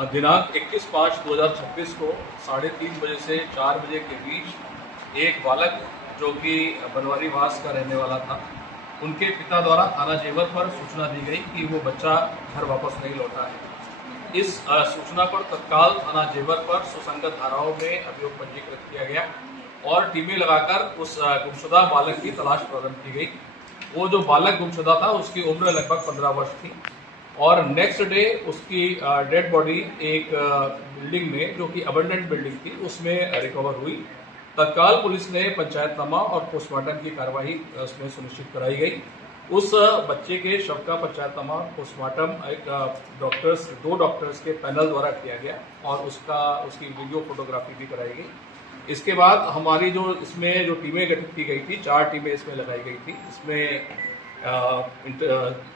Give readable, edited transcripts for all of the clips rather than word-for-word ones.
दिनांक 21/5/2026 को 3:30 बजे से 4 बजे के बीच एक बालक जो कि बनवारीवास का रहने वाला था, उनके पिता द्वारा थाना जेवर पर सूचना दी गई कि वो बच्चा घर वापस नहीं लौटा है। इस सूचना पर तत्काल थाना जेवर पर सुसंगत धाराओं में अभियोग पंजीकृत किया गया और टीमें लगाकर उस गुमशुदा बालक की तलाश प्रारंभ की गई। वो जो बालक गुमशुदा था उसकी उम्र लगभग 15 वर्ष थी और नेक्स्ट डे उसकी डेड बॉडी एक बिल्डिंग में, जो कि अबंडेंट बिल्डिंग थी, उसमें रिकवर हुई। तत्काल पुलिस ने पंचायतनामा और पोस्टमार्टम की कार्रवाई उसमें सुनिश्चित कराई गई। उस बच्चे के शव का पंचायतनामा और पोस्टमार्टम दो डॉक्टर्स के पैनल द्वारा किया गया और उसकी वीडियो फोटोग्राफी भी कराई गई। इसके बाद हमारी इसमें जो टीमें गठित की गई थी, 4 टीमें इसमें लगाई गई थी। इसमें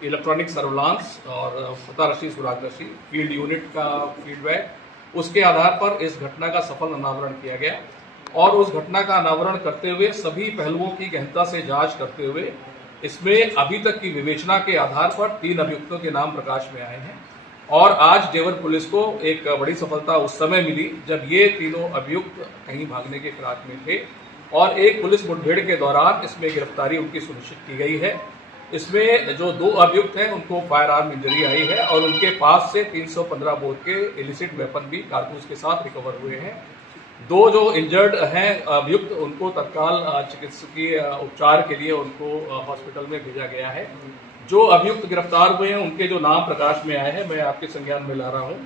इलेक्ट्रॉनिक सर्विलांस और पता रशी सुराग रशी फील्ड यूनिट का फीडबैक, उसके आधार पर इस घटना का सफल अनावरण किया गया और उस घटना का अनावरण करते हुए सभी पहलुओं की गहनता से जांच करते हुए इसमें अभी तक की विवेचना के आधार पर 3 अभियुक्तों के नाम प्रकाश में आए हैं। और आज जेवर पुलिस को एक बड़ी सफलता उस समय मिली जब ये तीनों अभियुक्त कहीं भागने के फिराक में थे और एक पुलिस मुठभेड़ के दौरान इसमें गिरफ्तारी उनकी सुनिश्चित की गई है। इसमें जो 2 अभियुक्त हैं उनको फायर आर्म इंजरी आई है और उनके पास से 315 बोर के इलिसिट वेपन भी कारतूस के साथ रिकवर हुए हैं। 2 जो इंजर्ड हैं अभियुक्त, उनको तत्काल चिकित्सकीय उपचार के लिए उनको हॉस्पिटल में भेजा गया है। जो अभियुक्त गिरफ्तार हुए हैं उनके जो नाम प्रकाश में आए हैं, मैं आपके संज्ञान में ला रहा हूं।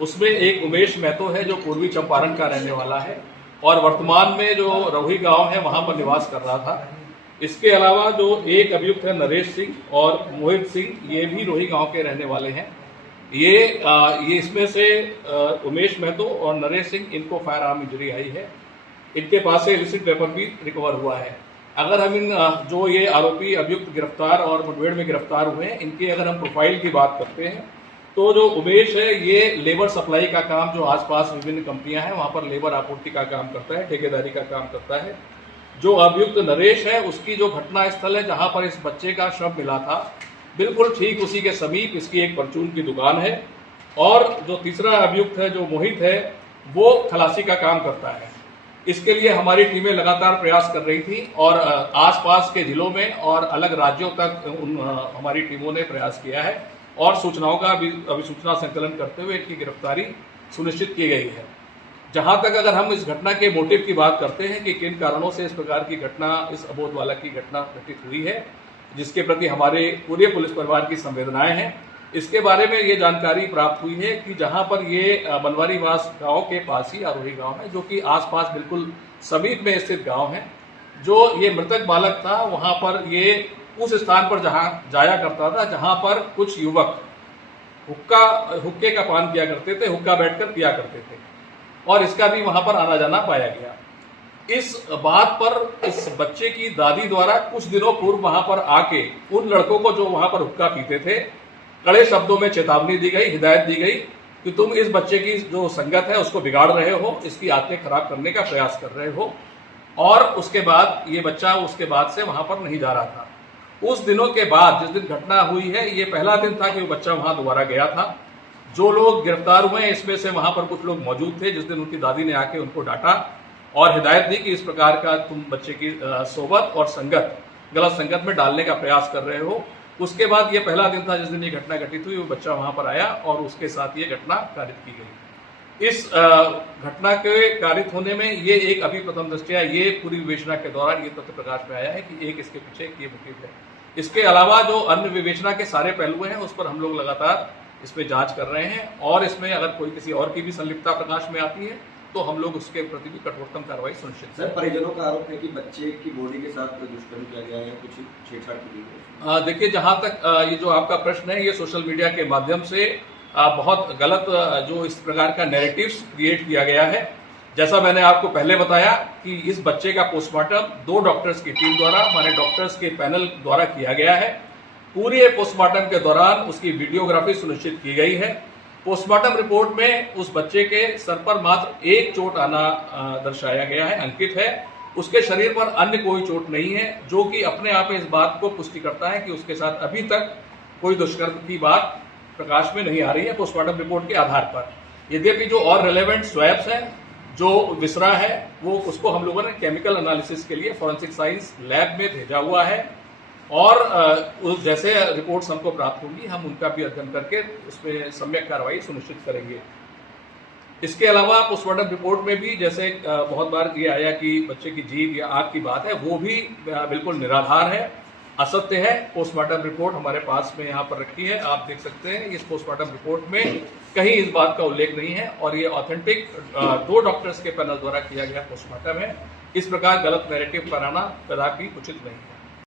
उसमें एक उमेश महतो है जो पूर्वी चंपारण का रहने वाला है और वर्तमान में जो रोही गांव है वहां पर निवास कर रहा था। इसके अलावा जो एक अभियुक्त है नरेश सिंह और मोहित सिंह, ये भी रोही गांव के रहने वाले हैं। ये इसमें से उमेश महतो और नरेश सिंह, इनको फायर आर्म इंजरी आई है। इनके पास से इलिसिट वेपन भी रिकवर हुआ है। अगर हम इन जो ये आरोपी अभियुक्त गिरफ्तार और मुठभेड़ में गिरफ्तार हुए हैं, इनकी अगर हम प्रोफाइल की बात करते हैं तो जो उमेश है ये लेबर सप्लाई का काम, जो आसपास विभिन्न कंपनियां हैं वहां पर लेबर आपूर्ति का काम करता है, ठेकेदारी का काम करता है। जो अभियुक्त नरेश है उसकी जो घटना स्थल है जहां पर इस बच्चे का शव मिला था, बिल्कुल ठीक उसी के समीप इसकी एक परचून की दुकान है। और जो तीसरा अभियुक्त है जो मोहित है, वो खलासी का काम करता है। इसके लिए हमारी टीमें लगातार प्रयास कर रही थी और आसपास के जिलों में और अलग राज्यों तक हमारी टीमों ने प्रयास किया है और सूचनाओं का अभिसूचना संकलन करते हुए इनकी गिरफ्तारी सुनिश्चित की गई है। जहां तक अगर हम इस घटना के मोटिव की बात करते हैं कि किन कारणों से इस प्रकार की घटना, इस अबोध बालक की घटना घटित हुई है, जिसके प्रति हमारे पूरे पुलिस परिवार की संवेदनाएं हैं, इसके बारे में ये जानकारी प्राप्त हुई है कि जहां पर ये बनवारीवास गांव के पास ही आरोही गांव है, जो कि आसपास बिल्कुल समीप में स्थित गांव है। जो ये मृतक बालक था वहां पर ये उस स्थान पर जहां जाया करता था जहां पर कुछ युवक हुक्के का पान किया करते थे, हुक्का बैठकर पिया करते थे और इसका भी वहां पर आना जाना पाया गया। इस बात पर इस बच्चे की दादी द्वारा कुछ दिनों पूर्व वहां पर आके उन लड़कों को जो वहां पर हुक्का पीते थे, कड़े शब्दों में चेतावनी दी गई, हिदायत दी गई कि तुम इस बच्चे की जो संगत है उसको बिगाड़ रहे हो, इसकी आदतें खराब करने का प्रयास कर रहे हो। और उसके बाद ये बच्चा उसके बाद से वहां पर नहीं जा रहा था। उस दिनों के बाद जिस दिन घटना हुई है, ये पहला दिन था कि वो बच्चा वहां दोबारा गया था। जो लोग गिरफ्तार हुए हैं इसमें से वहां पर कुछ लोग मौजूद थे जिस दिन उनकी दादी ने आके उनको डांटा और हिदायत दी कि इस प्रकार का तुम बच्चे की सोबत और संगत, गलत संगत में डालने का प्रयास कर रहे हो। उसके बाद ये पहला दिन था जिस दिन ये घटना घटित हुई, वो बच्चा वहां पर आया और उसके साथ ये घटना कारित की गई। इस घटना के कारित होने में ये एक अभी प्रथम दृष्टया ये पूरी विवेचना के दौरान ये तथ्य प्रकाश में आया है कि एक इसके पीछे ये मोटिव है। इसके अलावा जो अन्य विवेचना के सारे पहलू हैं उस पर हम लोग लगातार इसमें जांच कर रहे हैं और इसमें अगर कोई किसी और की भी संलिप्तता प्रकाश में आती है तो हम लोग उसके प्रति भी कठोरतम कार्रवाई सुनिश्चित करें। परिजनों का आरोप है कि बच्चे की बॉडी के साथ दुष्कर्म किया गया है, कुछ छेड़छाड़ की गई है। देखिए, जहां तक ये जो आपका प्रश्न है, ये सोशल मीडिया के माध्यम से बहुत गलत जो इस प्रकार का नैरेटिव्स क्रिएट किया गया है। जैसा मैंने आपको पहले बताया कि इस बच्चे का पोस्टमार्टम 2 डॉक्टर्स की टीम द्वारा, माने डॉक्टर्स के पैनल द्वारा किया गया है। पूरे पोस्टमार्टम के दौरान उसकी वीडियोग्राफी सुनिश्चित की गई है। पोस्टमार्टम रिपोर्ट में उस बच्चे के सर पर मात्र एक चोट आना दर्शाया गया है, अंकित है। उसके शरीर पर अन्य कोई चोट नहीं है, जो कि अपने आप इस बात को पुष्टि करता है कि उसके साथ अभी तक कोई दुष्कर्म की बात प्रकाश में नहीं आ रही है पोस्टमार्टम रिपोर्ट के आधार पर। यद्यपि जो और रिलेवेंट स्वैब्स हैं, जो विसरा है, वो उसको हम लोगों ने केमिकल एनालिसिस के लिए फॉरेंसिक साइंस लैब में भेजा हुआ है और उस जैसे रिपोर्ट्स हमको प्राप्त होंगी हम उनका भी अध्ययन करके उसमें सम्यक कार्रवाई सुनिश्चित करेंगे। इसके अलावा पोस्टमार्टम रिपोर्ट में भी जैसे बहुत बार ये आया कि बच्चे की जीभ या आंख की बात है, वो भी बिल्कुल निराधार है, असत्य है। पोस्टमार्टम रिपोर्ट हमारे पास में यहाँ पर रखी है, आप देख सकते हैं। इस पोस्टमार्टम रिपोर्ट में कहीं इस बात का उल्लेख नहीं है और ये ऑथेंटिक 2 डॉक्टर्स के पैनल द्वारा किया गया पोस्टमार्टम है। इस प्रकार गलत नैरेटिव कराना कदापि उचित नहीं है।